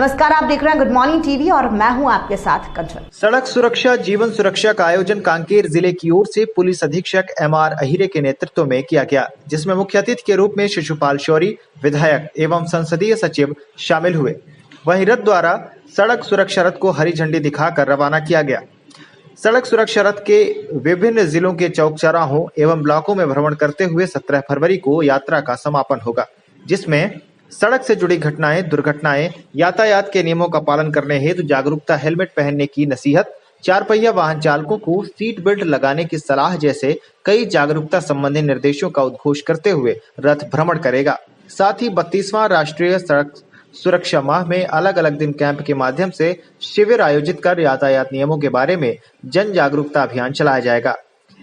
नमस्कार, आप देख रहे हैं गुड मॉर्निंग टीवी और मैं हूं आपके साथ कंचन। सड़क सुरक्षा जीवन सुरक्षा का आयोजन कांकेर जिले की ओर से पुलिस अधीक्षक MR अहिरे के नेतृत्व में किया गया, जिसमें मुख्य अतिथि के रूप में शिशुपाल शौरी, विधायक एवं संसदीय सचिव शामिल हुए। वहीं रथ द्वारा सड़क सुरक्षा रथ को हरी झंडी दिखाकर रवाना किया गया। सड़क सुरक्षा रथ के विभिन्न जिलों के चौक चौराहों एवं ब्लॉकों में भ्रमण करते हुए 17 फरवरी को यात्रा का समापन होगा, जिसमें सड़क से जुड़ी घटनाएं, दुर्घटनाएं, यातायात के नियमों का पालन करने हेतु जागरूकता, हेलमेट पहनने की नसीहत, 4 पहिया वाहन चालकों को सीट बेल्ट लगाने की सलाह जैसे कई जागरूकता संबंधी निर्देशों का उद्घोष करते हुए रथ भ्रमण करेगा। साथ ही 32वां राष्ट्रीय सड़क सुरक्षा माह में अलग अलग दिन कैंप के माध्यम से शिविर आयोजित कर यातायात नियमों के बारे में जन जागरूकता अभियान चलाया जाएगा।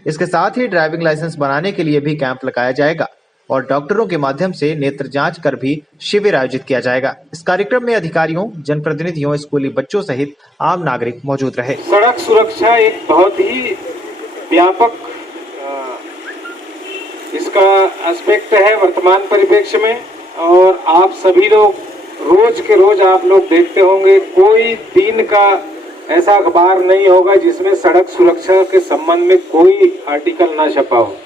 इसके साथ ही ड्राइविंग लाइसेंस बनाने के लिए भी कैंप लगाया जाएगा और डॉक्टरों के माध्यम से नेत्र जांच कर भी शिविर आयोजित किया जाएगा। इस कार्यक्रम में अधिकारियों, जनप्रतिनिधियों, स्कूली बच्चों सहित आम नागरिक मौजूद रहे। सड़क सुरक्षा एक बहुत ही व्यापक इसका एस्पेक्ट है वर्तमान परिप्रेक्ष्य में, और आप सभी लोग रोज के रोज आप लोग देखते होंगे, कोई दिन का ऐसा अखबार नहीं होगा जिसमें सड़क सुरक्षा के संबंध में कोई आर्टिकल ना छपा हो।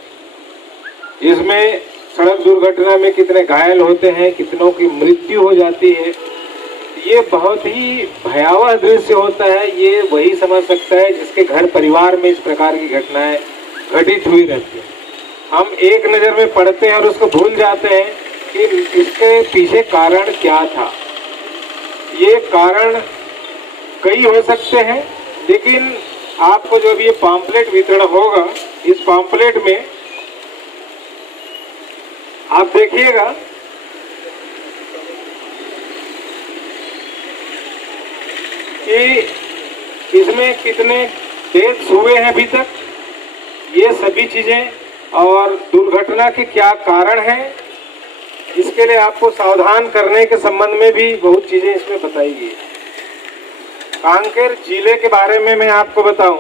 इसमें सड़क दुर्घटना में कितने घायल होते हैं, कितनों की मृत्यु हो जाती है, ये बहुत ही भयावह दृश्य होता है। ये वही समझ सकता है जिसके घर परिवार में इस प्रकार की घटनाएं घटित हुई रहती है। हम एक नज़र में पढ़ते हैं और उसको भूल जाते हैं कि इसके पीछे कारण क्या था। ये कारण कई हो सकते हैं, लेकिन आपको जो भी ये पॉम्पलेट वितरण होगा, इस पॉम्पलेट में आप देखिएगा कि इसमें कितने डेथ्स हुए हैं अभी तक, ये सभी चीजें, और दुर्घटना के क्या कारण हैं, इसके लिए आपको सावधान करने के संबंध में भी बहुत चीजें इसमें बताई गई। कांकेर जिले के बारे में मैं आपको बताऊं,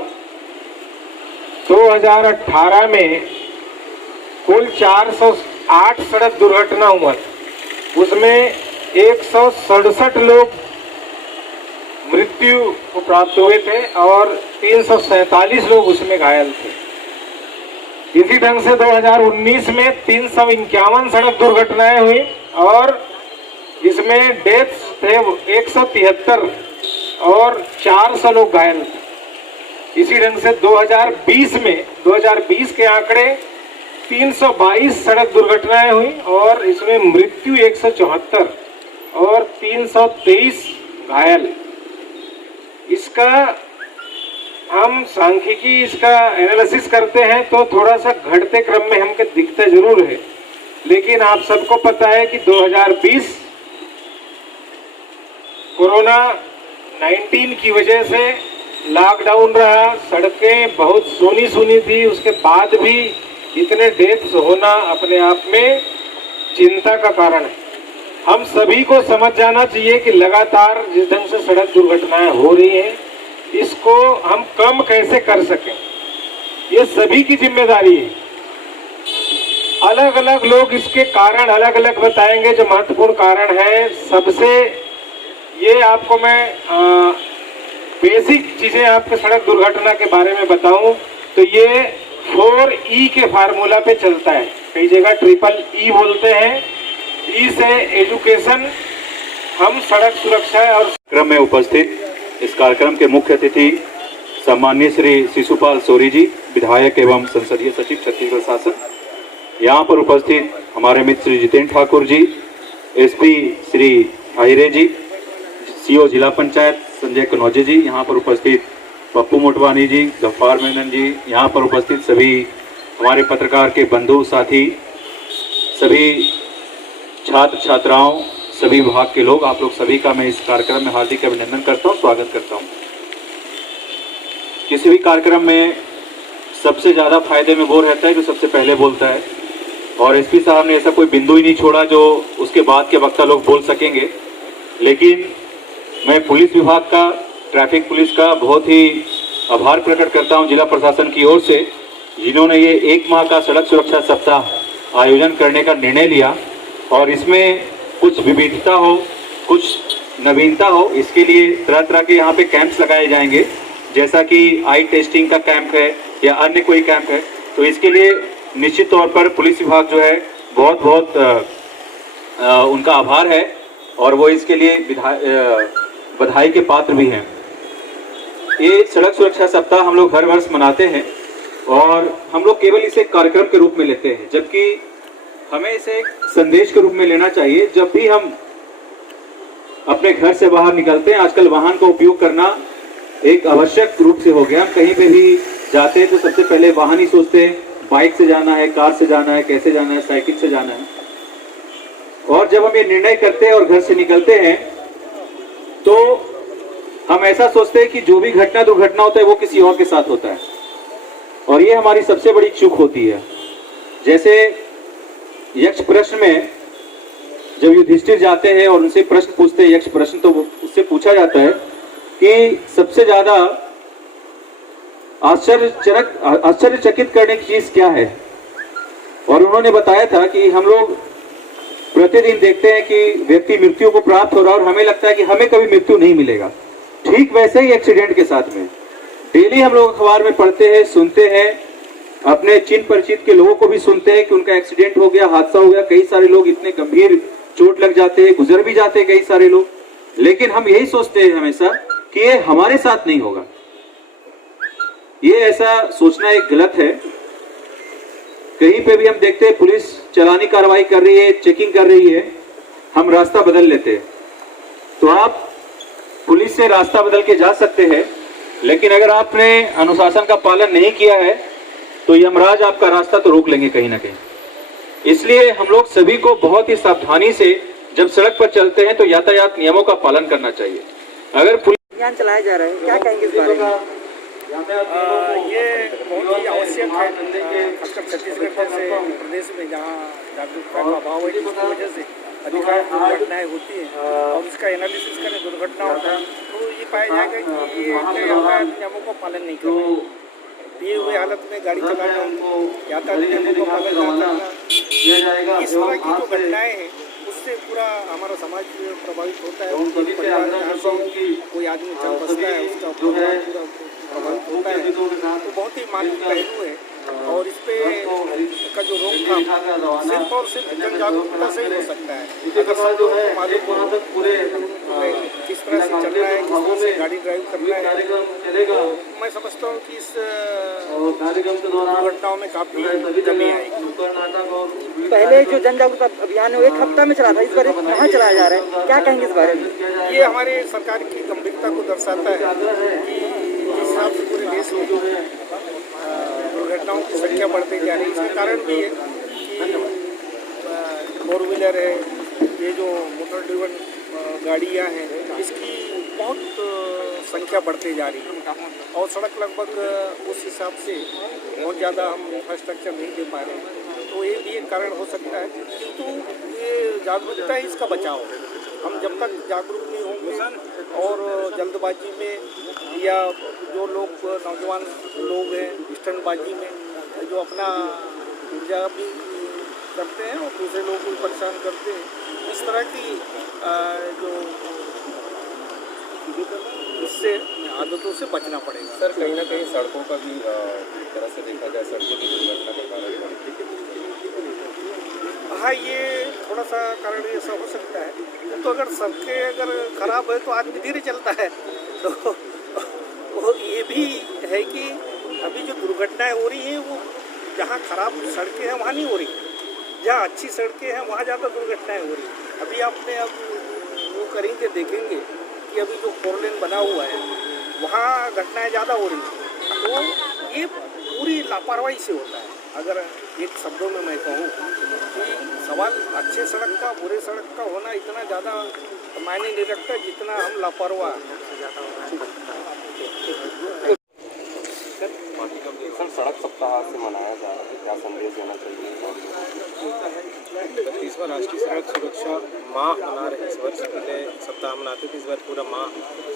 2018 में कुल 408 सड़क दुर्घटना हुआ, उसमें 167 लोग मृत्यु को प्राप्त हुए थे और 347 लोग उसमें घायल थे। इसी ढंग से 2019 में 351 सड़क दुर्घटनाएं हुई और इसमें डेथ्स थे 173 और 400 लोग घायल थे। इसी ढंग से 2020 के आंकड़े 322 सड़क दुर्घटनाएं हुई और इसमें मृत्यु 174 और 323 घायल। इसका हम सांख्यिकी इसका एनालिसिस करते हैं तो थोड़ा सा घटते क्रम में हमको दिखता जरूर है, लेकिन आप सबको पता है कि 2020 कोरोना 19 की वजह से लॉकडाउन रहा, सड़कें बहुत सुनी सुनी थी, उसके बाद भी इतने डेथ्स होना अपने आप में चिंता का कारण है। हम सभी को समझ जाना चाहिए कि लगातार जिस ढंग से सड़क दुर्घटनाएं हो रही हैं, इसको हम कम कैसे कर सकें, ये सभी की जिम्मेदारी है। अलग अलग लोग इसके कारण अलग अलग बताएंगे, जो महत्वपूर्ण कारण है। सबसे ये आपको मैं बेसिक चीजें आपके सड़क दुर्घटना के बारे में बताऊं तो ये 4E के फार्मूला पे चलता है। कई जगह EEE बोलते हैं। ई से एजुकेशन, हम सड़क सुरक्षा और कार्यक्रम में उपस्थित इस कार्यक्रम के मुख्य अतिथि सम्माननीय श्री शिशुपाल शौरी जी, विधायक एवं संसदीय सचिव छत्तीसगढ़ शासन। यहाँ पर उपस्थित हमारे मित्र श्री जितेंद्र ठाकुर जी, SP श्री अहिरे जी, CO जिला पंचायत संजय कनौजे जी, यहाँ पर उपस्थित पप्पू मोटवानी जी, गफ्फार मेनन जी, यहाँ पर उपस्थित सभी हमारे पत्रकार के बंधु साथी, सभी छात्र छात्राओं, सभी विभाग के लोग, आप लोग सभी का मैं इस कार्यक्रम में हार्दिक अभिनंदन करता हूँ, स्वागत करता हूँ। किसी भी कार्यक्रम में सबसे ज़्यादा फायदे में वो रहता है जो सबसे पहले बोलता है, और SP साहब ने ऐसा कोई बिंदु ही नहीं छोड़ा जो उसके बाद के वक्ता लोग बोल सकेंगे। लेकिन मैं पुलिस विभाग का, ट्रैफिक पुलिस का बहुत ही आभार प्रकट करता हूं जिला प्रशासन की ओर से, जिन्होंने ये 1 माह का सड़क सुरक्षा सप्ताह आयोजन करने का निर्णय लिया और इसमें कुछ विविधता हो, कुछ नवीनता हो, इसके लिए तरह तरह के यहाँ पे कैंप्स लगाए जाएंगे, जैसा कि आई टेस्टिंग का कैंप है या अन्य कोई कैंप है। तो इसके लिए निश्चित तौर पर पुलिस विभाग जो है बहुत बहुत उनका आभार है और वो इसके लिए बधाई के पात्र भी हैं। ये सड़क सुरक्षा सप्ताह हम लोग हर वर्ष मनाते हैं और हम लोग केवल इसे कार्यक्रम के रूप में लेते हैं, जबकि हमें इसे एक संदेश के रूप में लेना चाहिए। जब भी हम अपने घर से बाहर निकलते हैं, आजकल वाहन का उपयोग करना एक आवश्यक रूप से हो गया। हम कहीं पे भी जाते हैं तो सबसे पहले वाहन ही सोचते हैं, बाइक से जाना है, कार से जाना है, कैसे जाना है, साइकिल से जाना है। और जब हम ये निर्णय करते हैं और घर से निकलते हैं तो हम ऐसा सोचते हैं कि जो भी घटना दुर्घटना होता है वो किसी और के साथ होता है, और ये हमारी सबसे बड़ी चूक होती है। जैसे यक्ष प्रश्न में जब युधिष्ठिर जाते हैं और उनसे प्रश्न पूछते हैं, यक्ष प्रश्न, तो उससे पूछा जाता है कि सबसे ज्यादा आश्चर्यचकित करने की चीज क्या है, और उन्होंने बताया था कि हम लोग प्रतिदिन देखते हैं कि व्यक्ति मृत्यु को प्राप्त हो रहा है और हमें लगता है कि हमें कभी मृत्यु नहीं मिलेगा। ठीक वैसे ही एक्सीडेंट के साथ में डेली हम लोग अखबार में पढ़ते हैं, सुनते हैं, अपने चिन्ह परिचित के लोगों को भी सुनते हैं कि उनका एक्सीडेंट हो गया, हादसा हो गया। कई सारे लोग इतने गंभीर चोट लग जाते हैं, गुजर भी जाते हैं कई सारे लोग, लेकिन हम यही सोचते हैं हमेशा कि ये हमारे साथ नहीं होगा। ये ऐसा सोचना एक गलत है। कहीं पे भी हम देखते हैं पुलिस चालानी कार्रवाई कर रही है, चेकिंग कर रही है, हम रास्ता बदल लेते हैं। तो आप पुलिस से रास्ता बदल के जा सकते हैं, लेकिन अगर आपने अनुशासन का पालन नहीं किया है तो यमराज आपका रास्ता तो रोक लेंगे कहीं ना कहीं। इसलिए हम लोग सभी को बहुत ही सावधानी से जब सड़क पर चलते हैं तो यातायात नियमों का पालन करना चाहिए। अगर पुलिस अभियान चलाया जा रहा है, क्या कहेंगे इस बारे में? ये बहुत ही आवश्यक है, खासकर छत्तीसगढ़ जैसे प्रदेश में जहाँ जागरूकता का अभाव है, जिसकी वजह से अधिकांश दुर्घटनाएं होती हैं। और उसका एनालिसिस करें दुर्घटना होता है तो ये पाया जाएगा कि ये यातायात नियमों का पालन नहीं कर रहे, दिए हुए हालत में गाड़ी चलाना, यातायात नियमों का पालन न करना, इस तरह की जो घटनाएं हैं उससे पूरा हमारा समाज प्रभावित होता है। उनके परिवार में कोई आदमी चल बसता है, उसका पूरा प्रभावित होता है। तो बहुत ही मानवीय पहलू है और इस पे का जो रोकथाम सिर्फ और सिर्फ जन जागरूकता से ही हो सकता है। अगर सबको मालूम हो किस तरह से चलना है, किस तरह से गाड़ी ड्राइव करना है, तो मैं समझता हूँ कि इस दुर्घटनाओं में काफी कमी आएगी। पहले जो जन जागरूकता अभियान है वो 1 हफ्ता में चला था, इस बार कहाँ चलाया जा रहा है, क्या कहेंगे इस बारे में? ये हमारे सरकार की गंभीरता को दर्शाता है कि जिस हिसाब से पूरे देश में दुर्घटनाओं की संख्या बढ़ती जा रही है। इसका कारण भी है कि 4 व्हीलर है, ये जो मोटर ड्रिवन गाड़ियाँ हैं, इसकी बहुत संख्या बढ़ती जा रही है और सड़क लगभग उस हिसाब से बहुत ज़्यादा हम इंफ्रास्ट्रक्चर नहीं दे पा रहे हैं। तो ये भी एक कारण हो सकता है, किंतु ये जागरूकता ही इसका बचाव है। हम जब तक जागरूक नहीं होंगे और जल्दबाजी में या जो लोग नौजवान लोग हैं स्टंटबाजी में जो अपना ऊर्जा भी करते हैं और दूसरे लोगों को परेशान करते हैं, इस तरह की जो इससे आदतों से बचना पड़ेगा। सर कहीं ना कहीं सड़कों का भी एक तरह से देखा जाए, सड़कों की दुर्घटना के कारण हाँ, ये थोड़ा सा कारण ऐसा हो सकता है। तो अगर सड़कें अगर खराब है तो आदमी धीरे चलता है, तो ये भी है कि अभी जो दुर्घटनाएं हो रही हैं वो जहाँ खराब सड़कें हैं वहाँ नहीं हो रही, जहाँ अच्छी सड़कें हैं वहाँ ज़्यादा दुर्घटनाएं हो रही हैं। अभी आपने अब वो करेंगे देखेंगे कि अभी जो 4 लेन बना हुआ है वहाँ घटनाएं ज़्यादा हो रही हैं। तो ये पूरी लापरवाही से होता है। अगर एक शब्दों में मैं कहूँ कि सवाल अच्छे सड़क का बुरे सड़क का होना इतना ज़्यादा मायने नहीं रखता जितना हम लापरवाह सर सड़क सप्ताह से मनाया जा रहा है, क्या संदेश देना चाहिए? 31वां राष्ट्रीय सड़क सुरक्षा माह मना रहे हैं। इस वर्ष पहले सप्ताह मनाते थे, इस बार पूरा माह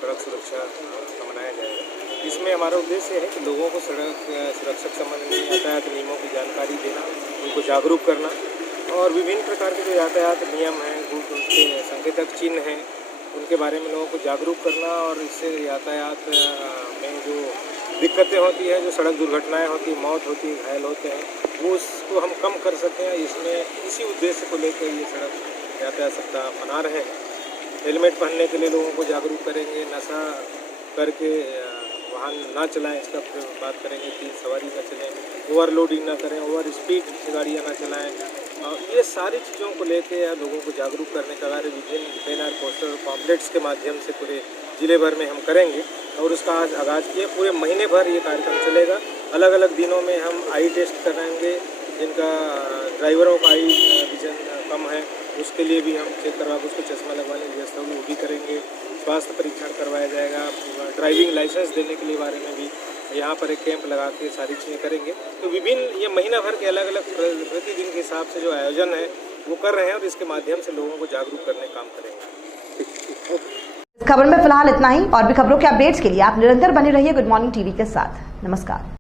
सड़क सुरक्षा का मनाया जाएगा। इसमें हमारा उद्देश्य है कि लोगों को सड़क सुरक्षा के संबंध में यातायात नियमों की जानकारी देना, उनको जागरूक करना और विभिन्न प्रकार के जो यातायात नियम हैं, गुण संकेतक चिन्ह हैं उनके बारे में लोगों को जागरूक करना और इससे यातायात में जो दिक्कतें होती है, जो सड़क दुर्घटनाएं होती है, मौत होती है, घायल होते हैं, वो उसको हम कम कर सकें। इसमें इसी उद्देश्य को लेकर ये सड़क यातायात सप्ताह मना रहे हैं। हेलमेट पहनने के लिए लोगों को जागरूक करेंगे, नशा करके वाहन ना चलाएं, इसका बात करेंगे, तेज सवारी ना चलें, ओवरलोडिंग ना करें, ओवर स्पीड से गाड़ियाँ ना चलाएं। ये सारी चीज़ों को लेके लोगों को जागरूक करने का कार्य विभिन्न बैनर, पोस्टर और पॉम्पलेट्स के माध्यम से पूरे जिले भर में हम करेंगे और उसका आज आगाज़ किए। पूरे महीने भर ये कार्यक्रम चलेगा। अलग अलग दिनों में हम आई टेस्ट कराएंगे, जिनका ड्राइवरों का आई विजन कम है उसके लिए भी हम चेक करवा के उसको चश्मा लगवाने की व्यवस्था होगी, वो भी करेंगे। स्वास्थ्य परीक्षण करवाया जाएगा। ड्राइविंग लाइसेंस देने के लिए बारे में भी यहाँ पर एक कैंप लगा के सारी चीज़ें करेंगे। तो विभिन्न ये महीना भर के अलग अलग प्रतिदिन के हिसाब से जो आयोजन है वो कर रहे हैं और इसके माध्यम से लोगों को जागरूक करने का काम करेंगे। इस खबर में फिलहाल इतना ही। और भी खबरों के अपडेट्स के लिए आप निरंतर बने रहिए गुड मॉर्निंग टीवी के साथ। नमस्कार।